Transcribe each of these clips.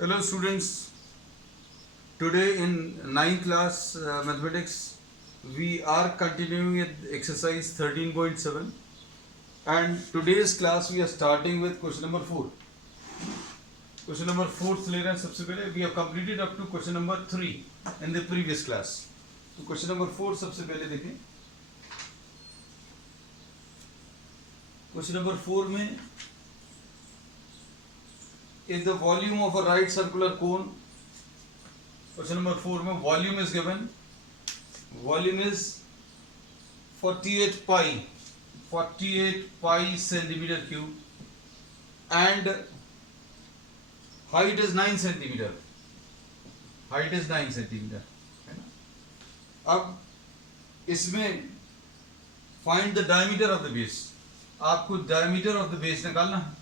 Hello students, today in ninth class mathematics we are continuing with exercise 13.7 and today's class we are starting with question number 4. Question number 4 से ले रहे हैं सबसे पहले. We have completed up to question number 3 in the previous class. तो question number 4 सबसे पहले देखें. Question number 4 में if the volume of a right circular cone, question number 4 में volume is given, volume is 48 pi centimeter cube and height is 9 centimeter, height is 9 centimeter है ना. अब इसमें find the diameter of the base, आपको diameter of the base निकालना है.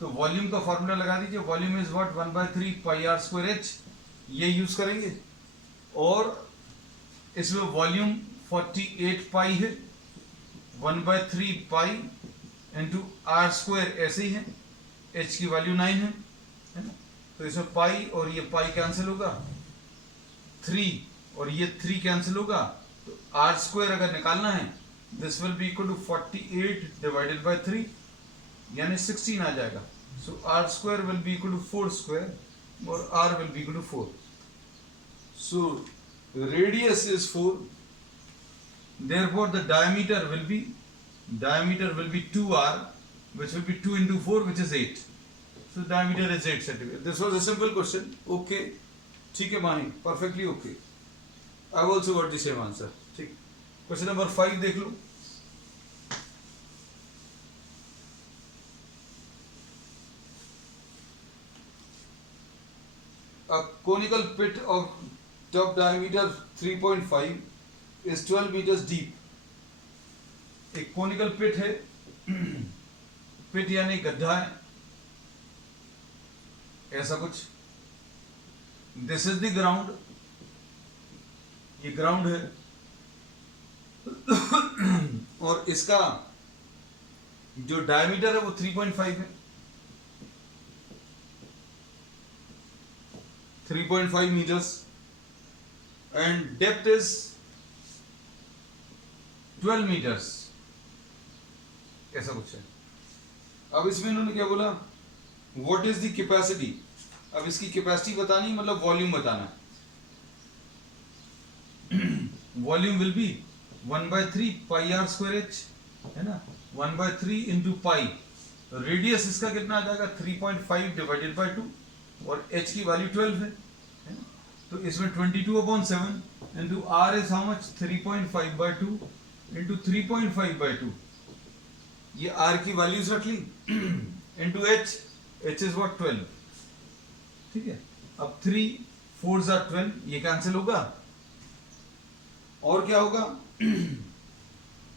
तो volume का फॉर्मूला लगा दीजिए. Volume is what 1/3 pi r square h, ये यूज करेंगे. और इसमें वॉल्यूम 48 पाई है, 1/3 पाई इंटू आर स्क्वायर ऐसे ही है. एच की वैल्यू 9 है ना. तो इसमें पाई और ये पाई कैंसिल होगा, 3 और ये 3 कैंसिल होगा. तो आर स्क्वायर अगर निकालना है this will be equal to 48 divided by 3 यानी 16 आ जाएगा. So r square will be equal to 4 square और r will be equal to 4. So radius is 4, therefore the diameter will be 2r, which will be 2 into 4 which is 8. So diameter is 8 centimeter. This was a simple question. Okay, ठीक है मानी, perfectly okay. I've also got the same answer. ठीक. Question number 5 देख लो. A conical pit of top diameter 3.5 is 12 meters deep. एक conical pit है, pit यानी गड्ढा है, ऐसा कुछ. This is the ground, ये ग्राउंड है. और इसका जो डायमीटर है वो 3.5 है, 3.5 meters, and depth is 12 meters, ऐसा कुछ है. अब इसमें इन्होंने क्या बोला, what is the capacity. अब इसकी कैपेसिटी बतानी मतलब वॉल्यूम बताना है. Volume will be 1/3 pi r square h है ना, 1/3 इंटू पाई. रेडियस इसका कितना आ जाएगा 3.5 डिवाइडेड बाय 2 और h की वैल्यू 12 है ना. तो इसमें 22/7 into r is how much 3.5 by 2 into 3.5 by 2. ये आर की वैल्यूज रख ली इंटू h इज व्हाट 12. ठीक है. अब 3 4s are 12, ये कैंसिल होगा. और क्या होगा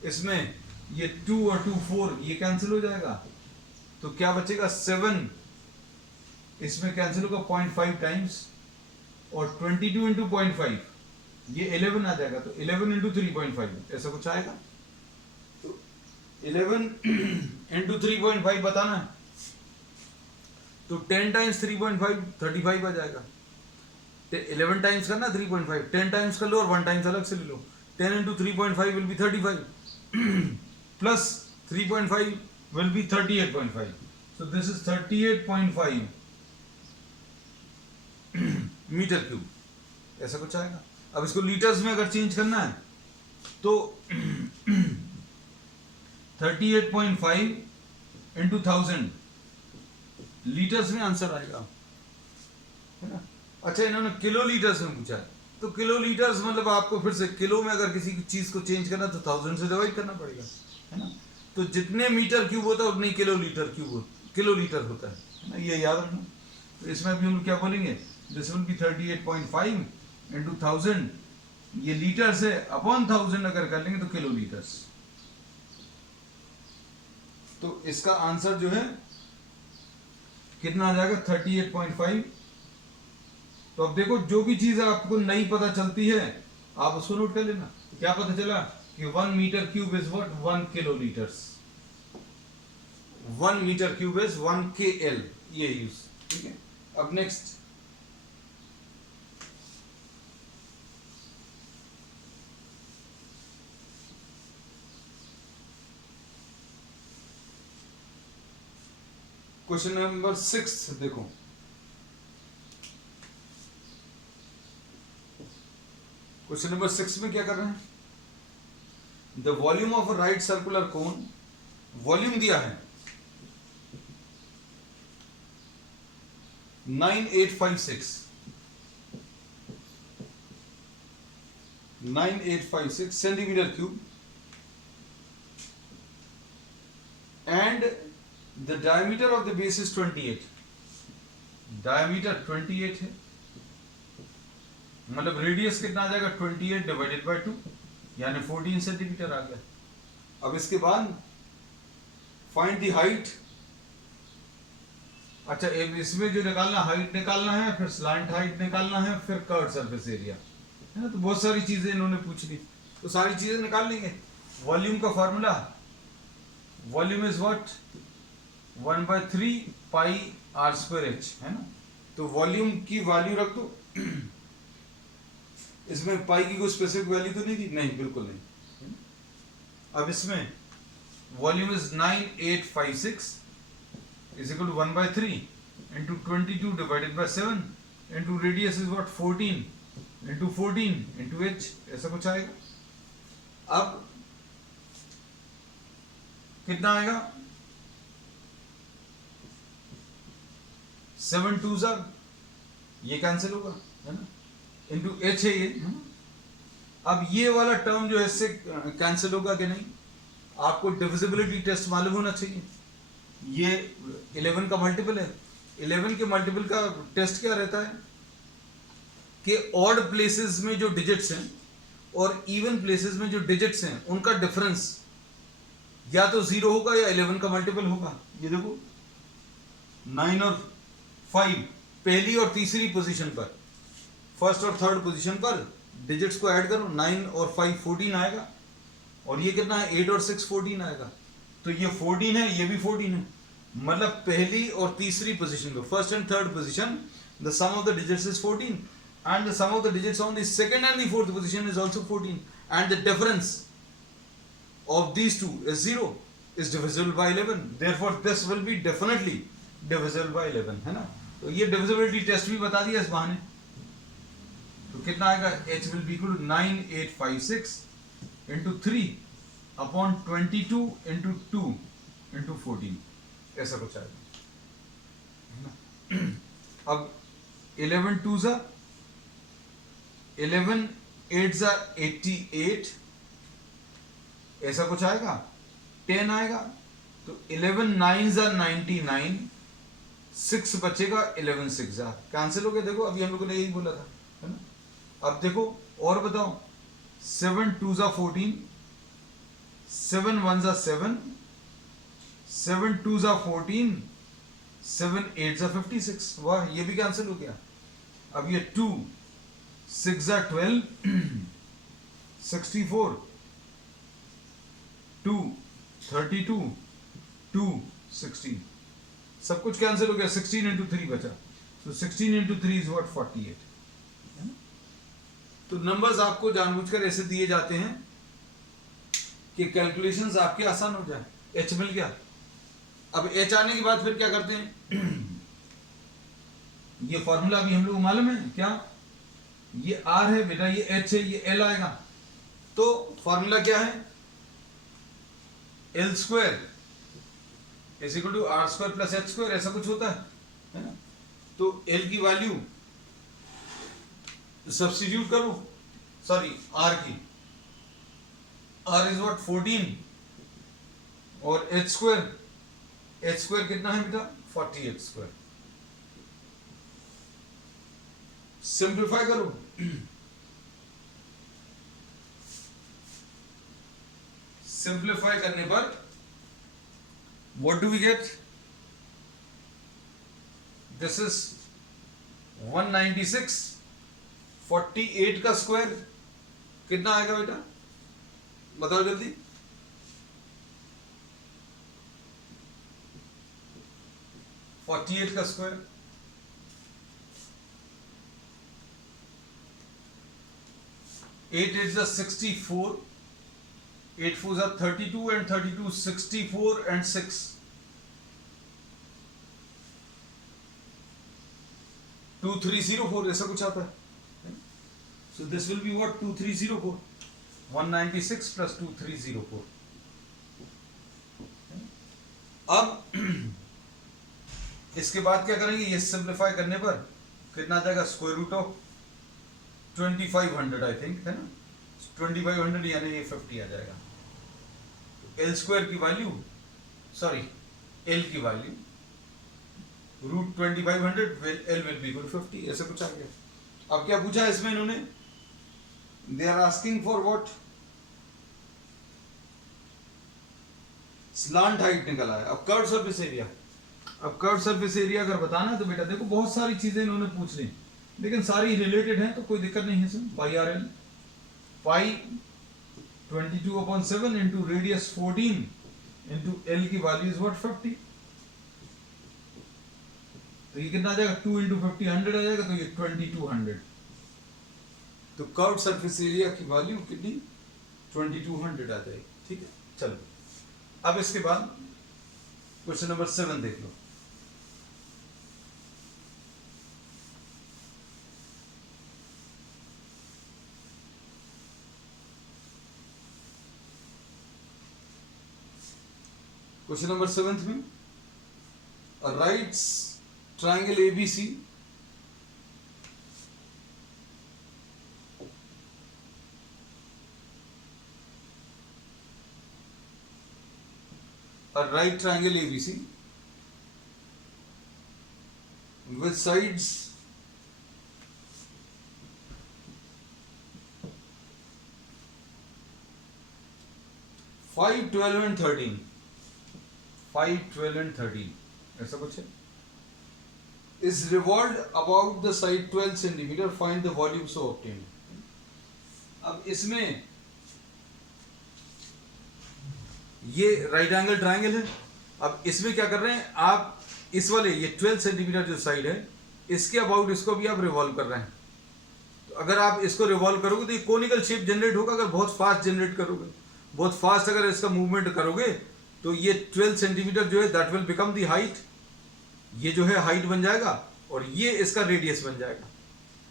इसमें ये 2 और 2 4 ये कैंसिल हो जाएगा. तो क्या बचेगा 7, इसमें कैंसिल होगा 0.5 टाइम्स और 22 इंटू 0.5 ये 11 आ जाएगा. तो 11 इंटू 3.5 ऐसा कुछ आएगा. तो 11 इंटू 3.5 बताना है. तो 10 टाइम्स 3.5 35 आ जाएगा. 11 टाइम्स करना 3.5, 10 टाइम्स कर लो और 1 टाइम्स अलग से ले लो. 10 into 3.5 will be 35 plus 3.5 will be 38.5. So this is 38.5 metre cube, ऐसा कुछ आएगा. अब इसको लीटर्स में अगर चेंज करना है तो 38.5 इंटू 1000 लीटर्स में आंसर आएगा है ना. अच्छा, इन्होंने किलो लीटर्स में पूछा है. तो किलो लीटर्स मतलब आपको फिर से किलो में अगर किसी चीज को चेंज करना तो 1000 से डिवाइड करना पड़ेगा है ना. तो जितने मीटर क्यूब होता है उतने किलो लीटर किलो लीटर होता है ना, ये याद रखना. तो इसमें अभी हम क्या बोलेंगे, दिस विल बी 38.5 इंटू 1000, ये लीटर से अपॉन 1000 अगर कर लेंगे तो किलो लीटर्स. तो इसका आंसर जो है कितना आ जाएगा 38.5. तो अब देखो जो भी चीज आपको नहीं पता चलती है आप उसको नोट कर लेना. क्या पता चला कि 1 metre cube is what 1 kilo litres. 1 metre cube is 1 kl, ये यूज. ठीक है. अब नेक्स्ट क्वेश्चन नंबर 6 देखो, क्वेश्चन नंबर 6 में क्या कर रहे हैं, the volume of a right circular cone, volume दिया है 9856 centimetre cube, and the diameter of the base is 28, diameter 28 है, मतलब रेडियस कितना आ जाएगा 28 डिवाइडेड बाय 2 यानी 14 सेंटीमीटर आ गया। अब इसके बाद फाइंड द हाइट, अच्छा इसमें जो निकालना हाइट निकालना है, फिर स्लैंट हाइट निकालना है, फिर कर्व सरफेस एरिया है ना, तो बहुत सारी चीजें इन्होंने पूछ ली, तो सारी चीजें निकाल लेंगे। वॉल्यूम का formula, volume is what 1/3 pi r square h है ना, तो वॉल्यूम की वैल्यू रख दो। इसमें पाई की कोई स्पेसिफिक वैल्यू तो नहीं थी, नहीं बिल्कुल नहीं। अब इसमें volume is 9856 is equal to 1/3 into 22 divided by 7 into radius is what 14 into 14 into h, ऐसा कुछ आएगा। अब कितना आएगा 7 2 ये कैंसिल होगा है ना, इंटू एच है ये है ना? अब ये वाला टर्म जो है इससे कैंसिल होगा कि नहीं, आपको डिविजिबिलिटी टेस्ट मालूम होना चाहिए। ये 11 का मल्टीपल है, 11 के मल्टीपल का टेस्ट क्या रहता है कि ऑड प्लेसेस में जो डिजिट्स हैं और इवन प्लेसेस में जो डिजिट्स हैं उनका डिफरेंस या तो 0 होगा या 11 का मल्टीपल होगा। ये देखो 9 और 5 पहली और तीसरी पोजीशन पर, फर्स्ट और थर्ड पोजीशन पर डिजिट्स को ऐड करो, 9 और 5 14 आएगा, और ये कितना है 8 और 6 14 आएगा, तो ये 14 है, ये भी 14 है, मतलब पहली और तीसरी पोजीशन पे, first and third position, the sum of the digits is 14 and the sum of the digits on the second and the fourth position is also 14 and the difference of these two is 0, is divisible by 11, therefore this will be definitely divisible by 11 है ना। तो ये divisibility test भी बता दिया इस बहाने, तो कितना आएगा h will be equal to 9856 into 3 upon 22 into 2 into 14, ऐसा कुछ आएगा है ना। अब 11 2 11 8 88 ऐसा कुछ आएगा, 10 आएगा, तो 11 9 99, 6 बचेगा, 11 6 कैंसिल हो गया। देखो अभी हम लोगों ने यही बोला था है ना। अब देखो और बताओ, 7 2 14, 7 1 7, 7 2 14, 7 8 56, वाह ये भी कैंसिल हो गया। अब ये 2 6 12, 64, 2 32, 2 16, सब कुछ कैंसिल हो गया, 16 into 3 बचा, तो 16 into 3 is what 48 है ना? तो नंबर्स आपको जानबूझकर ऐसे दिए जाते हैं कि कैलकुलेशंस आपके आसान हो जाए। एच मिल गया। अब एच आने के बाद फिर क्या करते हैं ये फॉर्मूला भी हम लोग मालूम है क्या, ये आर है बेटा, ये एच है, ये एल आएगा, तो फॉर्मूला क्या है l square is equal to r square plus h square, ऐसा कुछ होता है ना। तो एल की वैल्यू सब्स्टिट्यूट करो, सॉरी आर की, आर इज व्हाट 14 और एच स्क्वायर कितना है बेटा 48 स्क्वायर। सिंप्लीफाई करो, सिंप्लीफाई करने पर what do we get, this is 196, 48 का स्क्वायर कितना आएगा बेटा बताओ जल्दी, का स्क्वायर 8 8 64, 8 4 32 and 32 64 and 6, 2304 ऐसा कुछ आता है। सो this will be what 2304, 196 plus 2304। अब इसके बाद क्या करेंगे, ये सिंप्लीफाई करने पर कितना आ जाएगा, square root of 2500 I think है ना, 2500 यानी ये 50 आ जाएगा। एल स्क्वायर की वैल्यू, सॉरी एल की value root 2500, l will be equal 50, ऐसा कुछ आ गया। अब क्या पूछा इसमें इन्होंने, they are asking for what, slant height निकला है। अब कर्व सरफेस एरिया, अब कर्व सरफेस एरिया अगर बताना है तो बेटा देखो बहुत सारी चीजें इन्होंने पूछ ली, लेकिन सारी रिलेटेड हैं तो कोई दिक्कत नहीं है इसमें। पाई आर एल, पाई 22/7 इंटू रेडियस 14 इंटू एल की वैल्यू इज व्हाट 50, तो ये कितना आ जाएगा 2 इंटू 50 100 आ जाएगा, तो ये 2200। तो कर्व सरफेस एरिया की वैल्यू कितनी 2200 आ जाएगी। ठीक है, चलो अब इसके बाद क्वेश्चन नंबर 7 देख लो। क्वेश्चन नंबर 7 में rights triangle ABC a right triangle ABC with sides 5, 12 and 13, 5, 12 and 13 ऐसा कुछ है, is revolved about the side 12 centimeter, find the volume so obtained। अब इसमें ये राइट एंगल ट्रायंगल है। अब इसमें क्या कर रहे हैं आप, इस वाले ये 12 सेंटीमीटर जो साइड है इसके अबाउट इसको भी आप रिवॉल्व कर रहे हैं। तो अगर आप इसको रिवॉल्व करोगे तो ये कोनिकल शेप जनरेट होगा। अगर बहुत फास्ट जनरेट करोगे, बहुत फास्ट अगर इसका मूवमेंट करोगे तो ये 12 सेंटीमीटर जो है that will become the height, ये जो है हाइट बन जाएगा और ये इसका रेडियस बन जाएगा,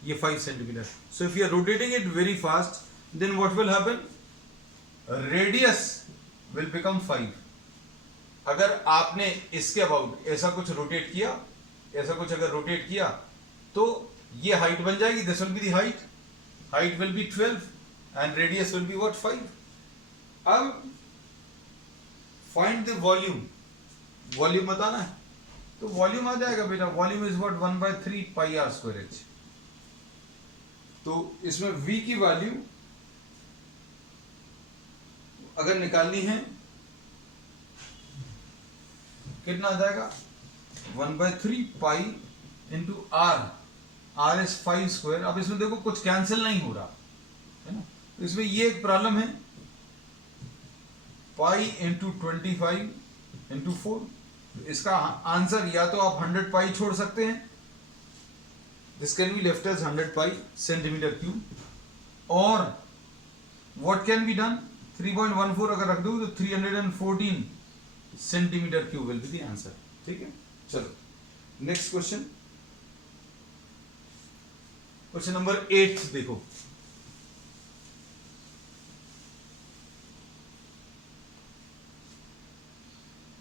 ये 5 centimetre. So if you are rotating it very fast then what will happen, radius will become 5। अगर आपने इसके अबाउट ऐसा कुछ रोटेट किया, ऐसा कुछ अगर रोटेट किया तो ये हाइट बन जाएगी, this will be the height, height will be 12 and radius will be what 5। अब फाइंड द वॉल्यूम, वॉल्यूम बताना है तो वॉल्यूम आ जाएगा बेटा, volume is what 1/3 pi r square h. तो इसमें v की वैल्यू अगर निकालनी है कितना आ जाएगा 1/3 pi into r, r is 5 square. अब इसमें देखो कुछ कैंसिल नहीं हो रहा है ना, तो इसमें ये एक प्रॉब्लम है, पाई इंटू 25 इंटू 4। इसका आंसर या तो आप 100 पाई छोड़ सकते हैं, this can be left as 100 pi centimetre cube, और व्हाट कैन बी डन 3.14 अगर रख दो तो 314 centimetre cube will be the answer. ठीक है, चलो नेक्स्ट क्वेश्चन, क्वेश्चन नंबर 8 देखो।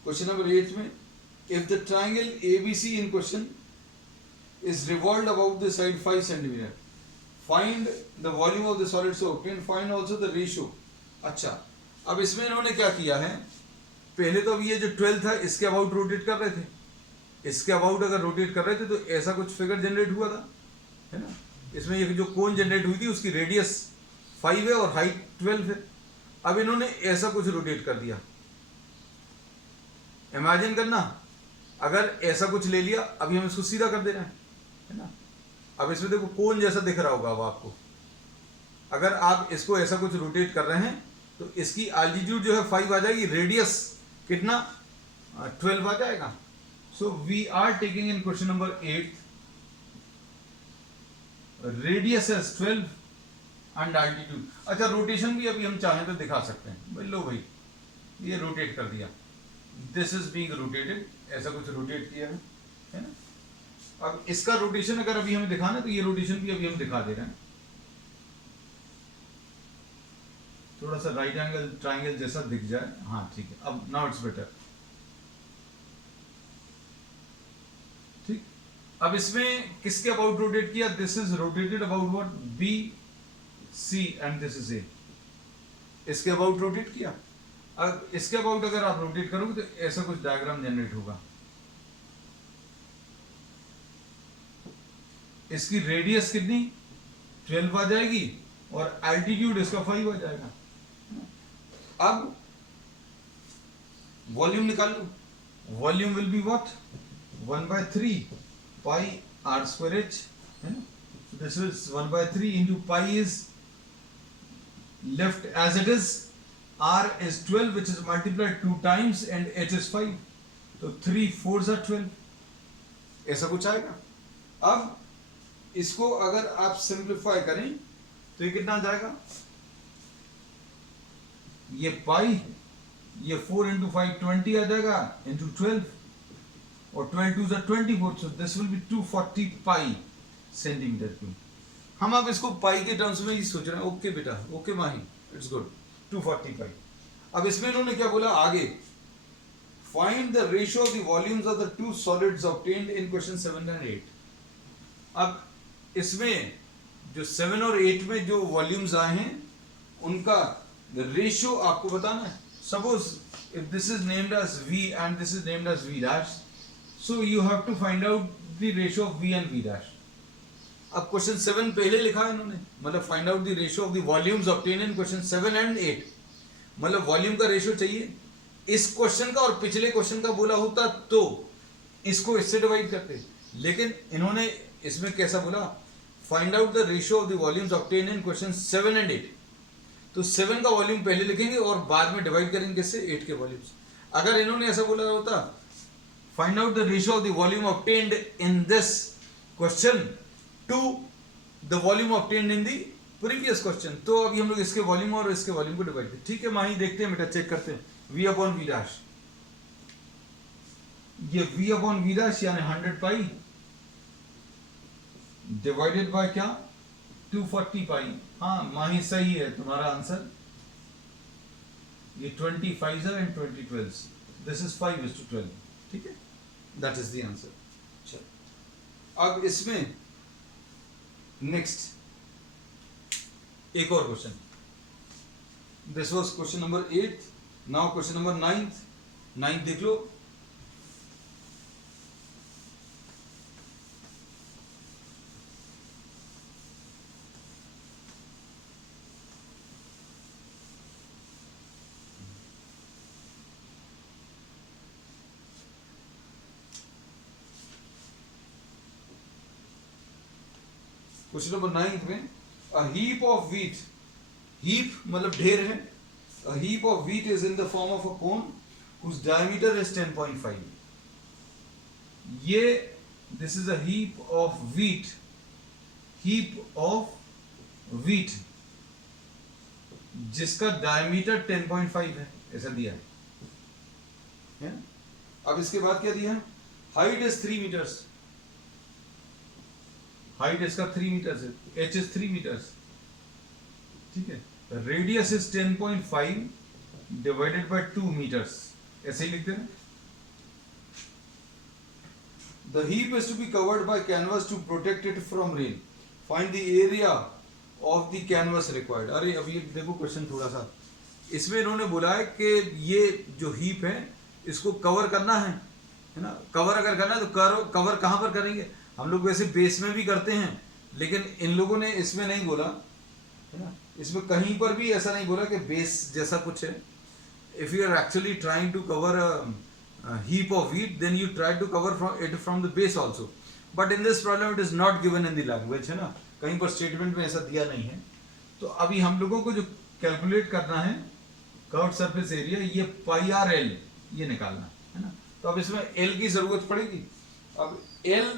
क्वेश्चन नंबर 8 में if the triangle ABC in question is revolved about the side 5 centimeter, find the volume of the solid so obtained, find also the ratio। अच्छा, अब इसमें इन्होंने क्या किया है, पहले तो अब ये जो 12 था इसके अबाउट रोटेट कर रहे थे, इसके अबाउट अगर रोटेट कर रहे थे तो ऐसा कुछ फिगर जनरेट हुआ था है ना। इसमें ये जो कोन जनरेट हुई थी उसकी रेडियस 5 है और हाइट 12 है। अब इन्होंने ऐसा कुछ रोटेट कर दिया, इमेजिन करना अगर ऐसा कुछ ले लिया, अभी हम इसको सीधा कर दे रहे हैं है ना। अब इसमें देखो कोन जैसा दिख रहा होगा अब आपको, अगर आप इसको ऐसा कुछ रोटेट कर रहे हैं तो इसकी एल्टीट्यूड जो है 5 आ जाएगी, रेडियस कितना 12 आ जाएगा। So we are taking in question number 8 radius as 12 and altitude. अच्छा, रोटेशन भी अभी हम चाहें तो दिखा सकते हैं भाई, लो भाई ये रोटेट कर दिया, दिस इज बीइंग रोटेटेड, ऐसा कुछ रोटेट किया है ना। अब इसका रोटेशन अगर अभी हमें दिखाना है तो ये रोटेशन भी अभी हम दिखा दे रहे हैं, थोड़ा सा राइट एंगल ट्राइंगल जैसा दिख जाए। हाँ ठीक है, अब नाउ इट्स बेटर। ठीक, अब इसमें किसके अबाउट रोटेट किया? This is rotated about what? B C and this is A, इसके अबाउट रोटेट किया। अब इसके अबाउट अगर आप रोटेट करोगे तो ऐसा कुछ डायग्राम जनरेट होगा। इसकी रेडियस कितनी? 12 आ जाएगी और एल्टीट्यूड इसका 5 आ जाएगा। अब वॉल्यूम निकाल लो, volume will be what? 1/3 pi r square h, है ना? This is 1/3 into pi is left as it is, r is 12 which is multiplied 2 times and h is 5, तो 3 4s are 12, ऐसा कुछ आएगा। अब इसको अगर आप सिंप्लीफाई करें तो ये कितना आ जाएगा? ये पाई, ये 4 into 5 20 आ जाएगा into 12, और 12 2s are 24, so this will be 240 pi centimetre cube. हम अब इसको पाई के टर्म्स में ही सोच रहे हैं। ओके बेटा, ओके माही, इट्स गुड, 240 पाई। अब इसमें इन्होंने क्या बोला आगे? Find the ratio of the volumes of the two solids obtained in question 7 and 8। अब इसमें जो 7 और 8 में जो वॉल्यूम्स आए हैं उनका रेशियो आपको बताना है। Suppose if this is named as V and this is named as V dash, so you have to find out the ratio of V and V dash। अब क्वेश्चन 7 पहले लिखा है इन्होंने, मतलब find out the ratio of the volumes obtain in question 7 and 8, मतलब volume का ratio चाहिए। इस क्वेश्चन का और पिछले क्वेश्चन का बोला होता तो इसको इससे डिवाइड करते, लेकिन इन्होंने इसमें कैसा बोला? Find out the ratio of the volumes obtain in question 7 and 8, तो 7 का वॉल्यूम पहले लिखेंगे और बाद में डिवाइड करेंगे किससे? 8 के वॉल्यूम्स। अगर इन्होंने ऐसा बोला होता find out the ratio of the volume obtained in this question to the volume obtained in the previous question, तो अभी हम लोग इसके वॉल्यूम और इसके वॉल्यूम को डिवाइड करते। ठीक है माही, देखते हैं बेटा, चेक करते हैं। V अपॉन V डैश, ये V अपॉन V डैश यानी 100 पाई डिवाइडेड बाय क्या? 240 पाई। हाँ माही सही है तुम्हारा आंसर, ये 25 एंड 20 12, दिस इज 5:12। ठीक है, दैट इज द आंसर। चलो अब इसमें नेक्स्ट एक और question, this was question number 8, now question number 9 देख लो। क्वेश्चन नंबर 9 में a heap of wheat, heap मतलब ढेर है, a heap of wheat is in the form of a cone whose diameter is 10.5। ये this is a heap of wheat, जिसका diameter 10.5 है, ऐसा दिया है। अब इसके बाद क्या दिया है? हाइट इज 3 मीटर्स, हाइट इसका 3 मीटर्स है, h इज 3 मीटर्स। ठीक है, radius is 10.5 divided by 2 metres, ऐसे ही लिखते हैं। The heap is to be covered by canvas to protect it from rain, find the area of the canvas required. अरे अब ये देखो क्वेश्चन थोड़ा सा, इसमें इन्होंने बोला है कि ये जो हीप है इसको कवर करना है ना? कवर अगर करना है तो कवर कहाँ पर करेंगे? हम लोग वैसे बेस में भी करते हैं, लेकिन इन लोगों ने इसमें नहीं बोला है ना, इसमें कहीं पर भी ऐसा नहीं बोला कि बेस जैसा कुछ है। If you are actually trying to cover heap of wheat, then you try to cover it from the base also, but in this problem it is not given in the language, है ना, कहीं पर statement में ऐसा दिया नहीं है। तो अभी हम लोगों को जो कैलकुलेट करना है कर्व्ड सरफेस एरिया, ये पाई आर एल ये निकालना है ना। तो अब इसमें एल की जरूरत पड़ेगी। अब एल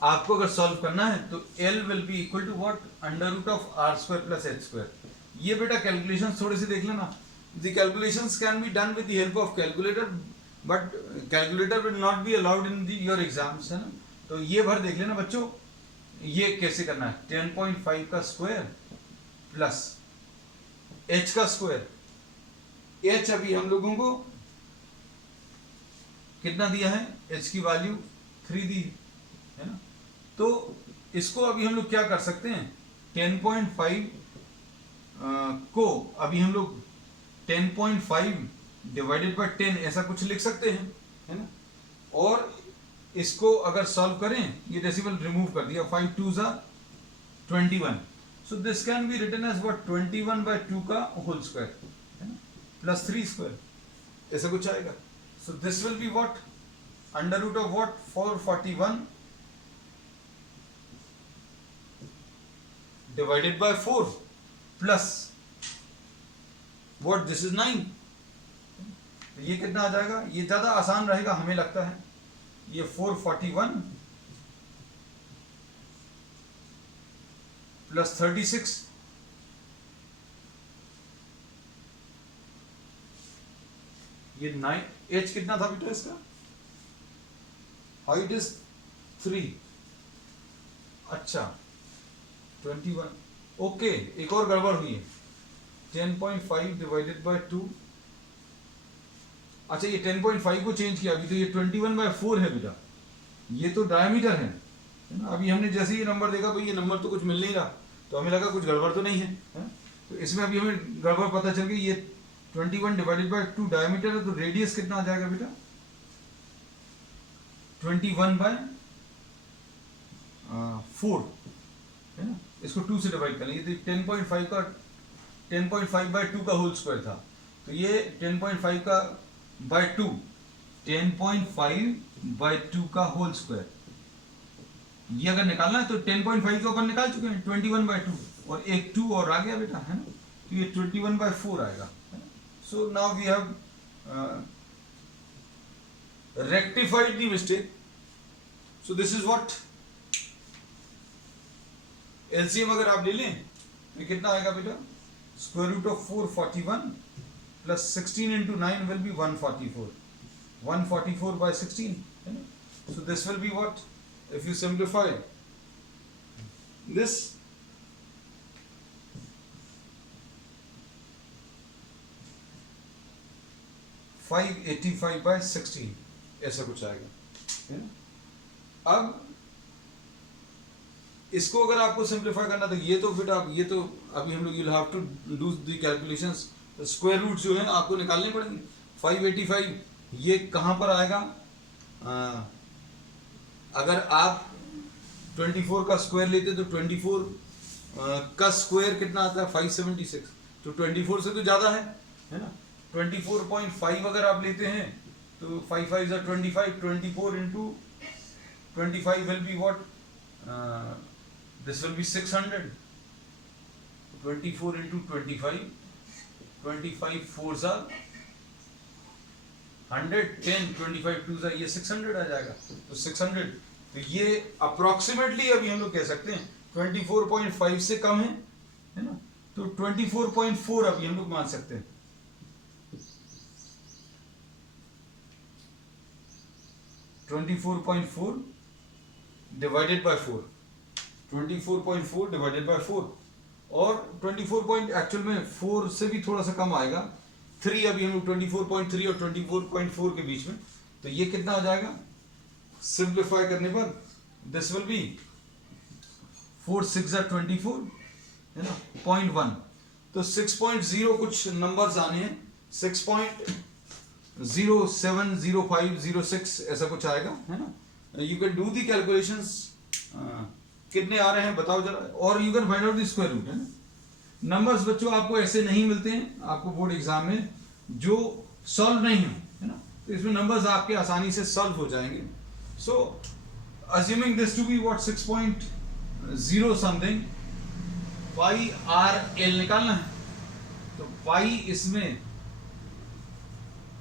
आपको अगर सॉल्व करना है तो l will be equal to what? Under root of r square plus h square. ये बेटा कैलकुलेशन थोड़ी सी देख लेना। The calculations can be done with the help of calculator, but calculator will not be allowed in your exams, है ना। तो ये भर देख लेना बच्चों, ये कैसे करना है, 10.5 का स्क्वायर प्लस h का स्क्वायर। h अभी हम लोगों को कितना दिया है, h की वैल्यू 3 दी है ना। तो इसको अभी हम लोग क्या कर सकते हैं, 10.5 को अभी हम लोग 10.5 डिवाइडेड बाय 10 ऐसा कुछ लिख सकते हैं, है ना। और इसको अगर सॉल्व करें, ये डेसिमल रिमूव कर दिया, 5 2 ज़ा 21, so this can be written as what, 21/2 का होल स्क्वायर, है ना, प्लस 3 स्क्वायर, ऐसा कुछ आएगा। So this will be what, under root of what, 441 divided by 4 plus what, this is 9। तो ये कितना आ जाएगा, ये ज्यादा आसान रहेगा हमें लगता है, ये 441 प्लस 36, ये 9, एच कितना था बेटा इसका, हाइट इज 3, अच्छा 21, ओके। एक और गड़बड़ हुई है, 10.5 डिवाइडेड बाय 2, अच्छा ये 10.5 को चेंज किया, अभी तो ये 21/4 है बेटा, ये तो डायमीटर है ना। अभी हमने जैसे ही नंबर देखा भाई ये नंबर तो कुछ मिल नहीं रहा, तो हमें लगा कुछ गड़बड़ तो नहीं है, तो इसमें अभी हमें गड़बड़ पता चल गई, ये 21 डिवाइडेड बाय 2 डायमीटर है, तो रेडियस कितना आ जाएगा बेटा, 21/4 है ना। इसको 2 से डिवाइड कर लें, ये 10.5 का 10.5/2 का होल स्क्वायर था, तो ये 10.5 का बाय 2, 10.5/2 का होल स्क्वायर, ये अगर निकालना है तो 10.5 को अपन निकाल चुके हैं, 21/2 और एक 2 और आ गया बेटा, है ना, तो ये 21/4 आएगा। So now we have rectified the mistake. So this is what, LCM अगर आप ले लें तो कितना आएगा बेटा, square root of 441 plus 16 into 9 will be 144, 144/16, है ना। So this will be what, if you simplify this, (585/16) ऐसा कुछ आएगा, है ना। अब इसको अगर आपको सिंप्लीफाई करना, तो ये तो बेटा ये तो अभी हम लोग you'll have to do the calculations, square root जो है ना आपको निकालने पड़ेंगे। 585 ये कहाँ पर आएगा, अगर आप 24 का स्क्वायर लेते तो 24 का स्क्वायर कितना आता है, 576, तो 24 से तो ज़्यादा है ना। 24.5 अगर आप लेते हैं तो 5 5 is 25, 24 into 25 will be what, this will be 600, 24 into 25, 25 4s are 100, 10, 25 2s are, ये 600 आ जाएगा, तो 600, तो ये अप्रोक्सीमेटली अभी हम लोग कह सकते हैं 24.5 से कम है ना, तो 24.4 अभी हम लोग मान सकते हैं। (24.4 डिवाइडेड बाय 4), 24.4 डिवाइडेड बाय 4, और 24 एक्चुअल में 4 से भी थोड़ा सा कम आएगा, 3 अभी हम लोग 24.3 और 24.4 के बीच में, तो ये कितना आ जाएगा, सिंप्लीफाई करने पर दिस विल बी 4 6 24, है ना, 0.1, तो 6.0 कुछ नंबर्स आने हैं, 6.070506 ऐसा कुछ आएगा, है ना। You can do the calculations, कितने आ रहे हैं बताओ जरा, और you can find out the square root, है ना। नंबर्स बच्चों आपको ऐसे नहीं मिलते हैं आपको बोर्ड एग्जाम में जो सॉल्व नहीं है ना, तो इसमें नंबर्स आपके आसानी से सॉल्व हो जाएंगे। So assuming this to be what 6.0 something, pi r l निकालना है, तो पाई इसमें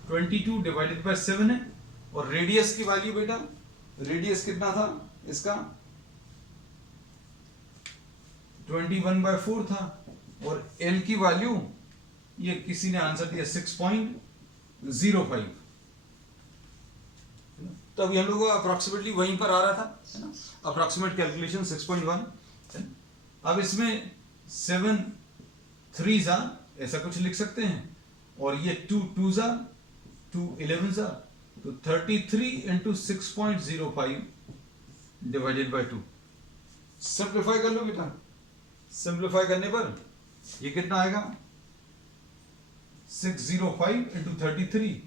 22 डिवाइडेड बाय 7 है, और रेडियस की वैल्यू बेटा, रेडियस कितना था इसका, 21/4 था, और एल की वैल्यू ये किसी ने आंसर दिया 6.05, तो अभी हम लोग को अप्रॉक्सीमेटली वहीं पर आ रहा था, है ना, अप्रॉक्सीमेट कैलकुलेशन 6.1, है ना। अब इसमें 7 3 जा ऐसा कुछ लिख सकते हैं, और ये 2 2 जा 2 11 जा, तो 33 इंटू 6.05 डिवाइडेड बाय 2। सिंप्लीफाई कर लो बेटा, सिंप्लीफाई करने पर ये कितना आएगा, 605 इंटू 33,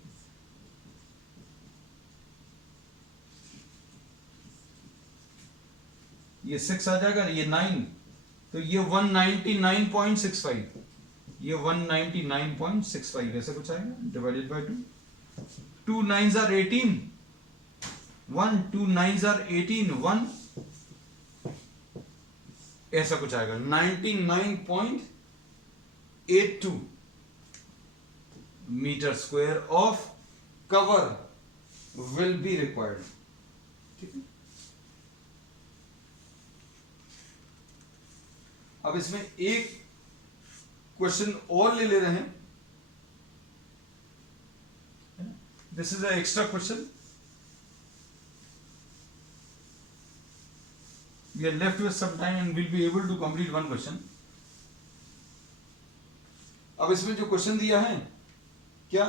ये 6 आ जाएगा, ये 9, तो ये 199.65, ये 199.65 ऐसा कुछ आएगा, divided by 2। 2 9s are 18, 1 2 9s are 18, 1 ऐसा कुछ आएगा, 99.82 metre square of cover will be required. ठीक है, अब इसमें एक क्वेश्चन और ले रहे हैं, this is a extra question, we are left with some time and we'll be able to complete one question. अब इसमें जो क्वेश्चन दिया है क्या,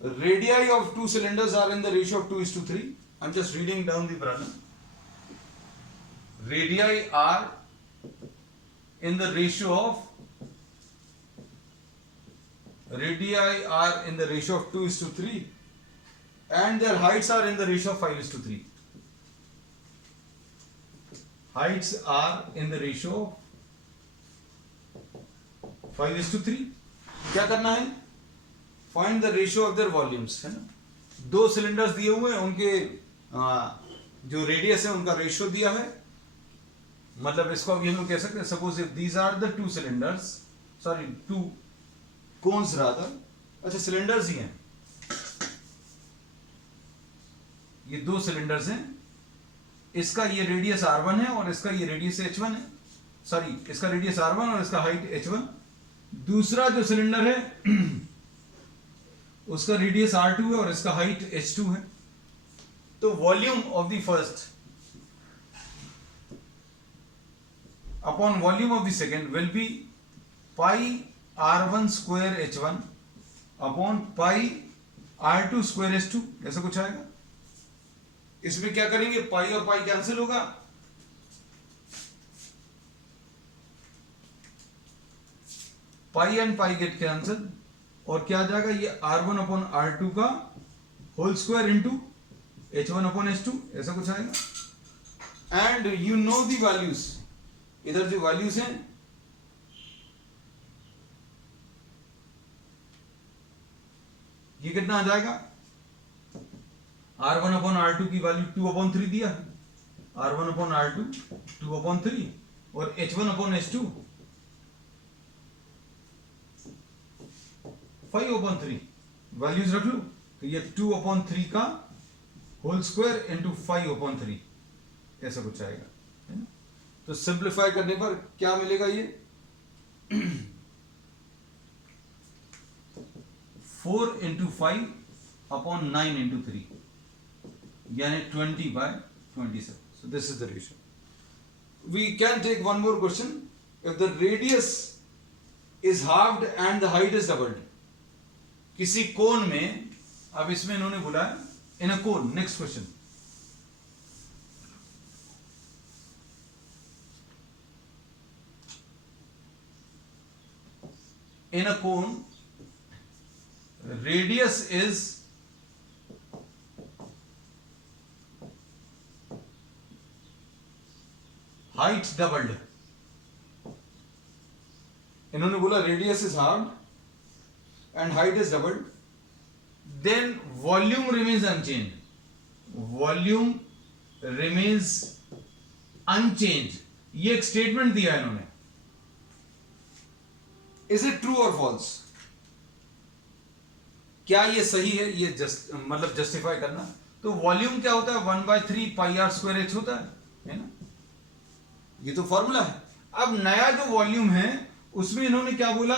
radii of two cylinders are in the ratio of 2:3. I'm just reading down the problem. Radii are in the ratio of 2:3 and their heights are in the ratio of 5:3. Heights are in the ratio 5:3. क्या करना है, find the ratio of their volumes, है ना। दो cylinders दिए हुए हैं, उनके जो रेडियस है उनका रेशियो दिया है, मतलब इसको हम लोग कह सकते हैं, suppose if these are the two cylinders, sorry two cones rather, अच्छा सिलेंडर्स ही हैं, ये दो सिलेंडर्स हैं, इसका ये रेडियस r1 है और इसका ये रेडियस h1 है, सॉरी इसका रेडियस r1 और इसका हाइट h1। दूसरा जो सिलेंडर है उसका रेडियस r2 है और इसका हाइट h2 है। तो volume of the first upon volume of the second will be pi r1 square h1 upon pi r2 square h2, ऐसा कुछ आएगा। इसमें क्या करेंगे, पाई और पाई कैंसिल होगा, पाई एंड पाई गेट कैंसिल, और क्या आ जाएगा, ये r1 अपॉन r2 का whole square into h1 upon h2, ऐसा कुछ आएगा। And you know the values, इधर जो वैल्यूज हैं ये कितना आ जाएगा, r1 अपॉन r2 की वैल्यू 2/3 दिया है, r1 अपॉन r2 2/3 और h1 अपॉन h2 5/3, वैल्यूज रख लो, तो ये 2/3 का होल स्क्वायर इंटू 5/3 ऐसा कुछ आएगा, है ना। तो सिंप्लीफाई करने पर क्या मिलेगा, ये 4 इंटू 5 अपॉन 9 इंटू 3 यानी 20/27. So this is the ratio. We can take one more question. If the radius is halved and the height is doubled, किसी कोण में, अब इसमें इन्होंने बोला in a cone, next question. In a cone, radius is height doubled, इन्होंने बोला radius is halved and height is doubled, then volume remains unchanged, volume remains unchanged, ये एक स्टेटमेंट दिया है इन्होंने, इज इट ट्रू और फॉल्स, क्या ये सही है, ये मतलब जस्टिफाई करना। तो वॉल्यूम क्या होता है, 1/3 पाई r स्क्वायर h होता है ना, ये तो फॉर्मूला है। अब नया जो वॉल्यूम है उसमें इन्होंने क्या बोला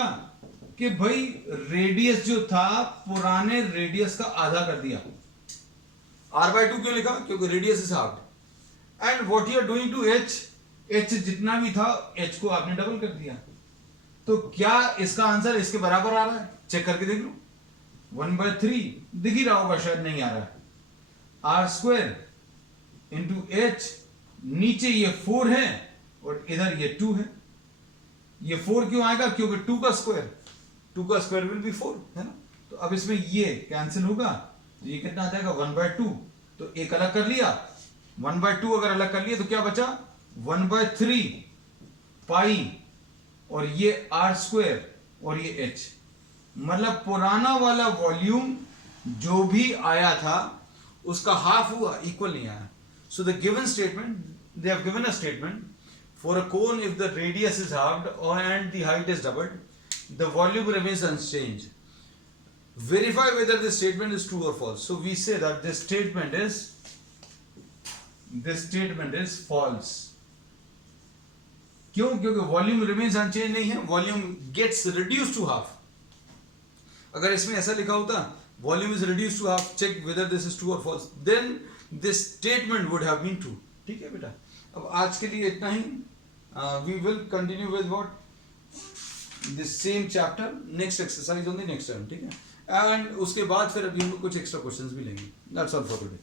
कि भाई रेडियस जो था पुराने रेडियस का आधा कर दिया, r by 2 क्यों लिखा? क्योंकि radius is half. And what you are doing to h जितना भी था h को आपने डबल कर दिया. तो क्या इसका आंसर इसके बराबर आ रहा है? चेक करके देख लो. 1/3 दिख ही रहा होगा, शायद नहीं आ रहा है. आर स्क्वायर इंटू एच, नीचे ये 4 है और इधर ये 2 है. ये 4 क्यों आएगा? क्योंकि 2 का स्क्वायर विल बी 4, है ना. तो अब इसमें ये कैंसिल होगा, तो ये कितना आ जाएगा? 1/2. तो एक अलग कर लिया, 1/2 अगर अलग कर लिया तो क्या बचा? 1/3 पाई और ये आर स्क्वायर और ये एच. मतलब पुराना वाला वॉल्यूम जो भी आया था उसका हाफ हुआ, इक्वल नहीं आया. So the given statement, they have given a statement for a cone if the radius is halved and the height is doubled, the volume remains unchanged. Verify whether this statement is true or false. So we say that this statement is false. क्यों? क्योंकि volume remains unchanged नहीं है, volume gets reduced to half. अगर इसमें ऐसा लिखा होता volume is reduced to half, check whether this is true or false, then this statement would have been true. ठीक है बेटा, अब आज के लिए इतना ही. We will continue with what the same chapter, next exercise on the next term. ठीक है, and उसके बाद फिर अभी हम लोग कुछ extra questions भी लेंगे. That's all for today.